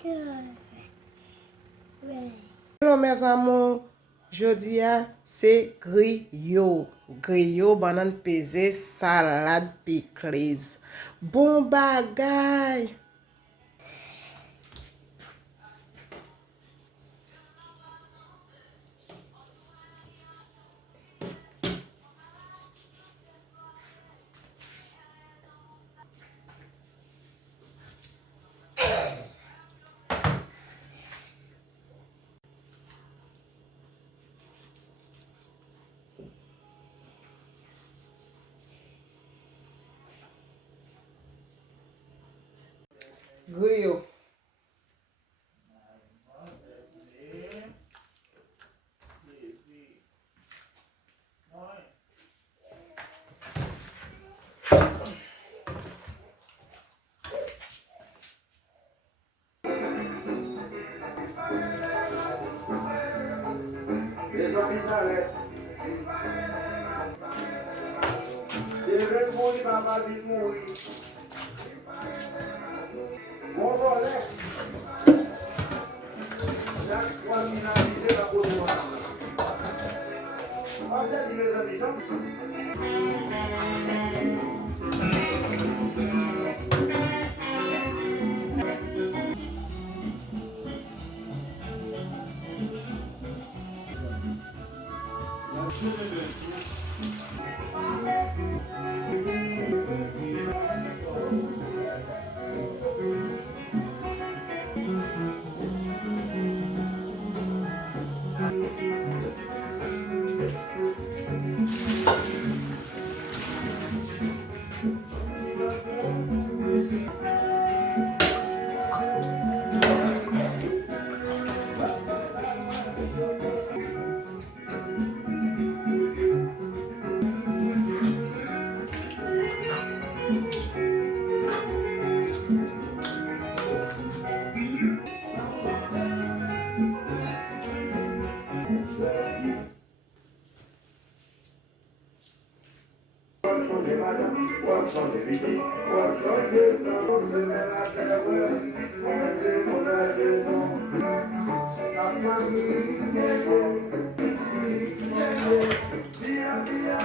Hello mes amours, jodi c'est griot. Griot banan peze salade pickles. Bon bagay. Griot. Les amis s'arrêtent. Ils veulent mourir, papa vite mourir. Mon volet, chaque fois qu'il a visé la peau noire. Pas bien dit mes amis, ça. Changer madame, ou changer vite, ou changer ça, on se met la terre, on est mon âge, non. La famille, bien, bien,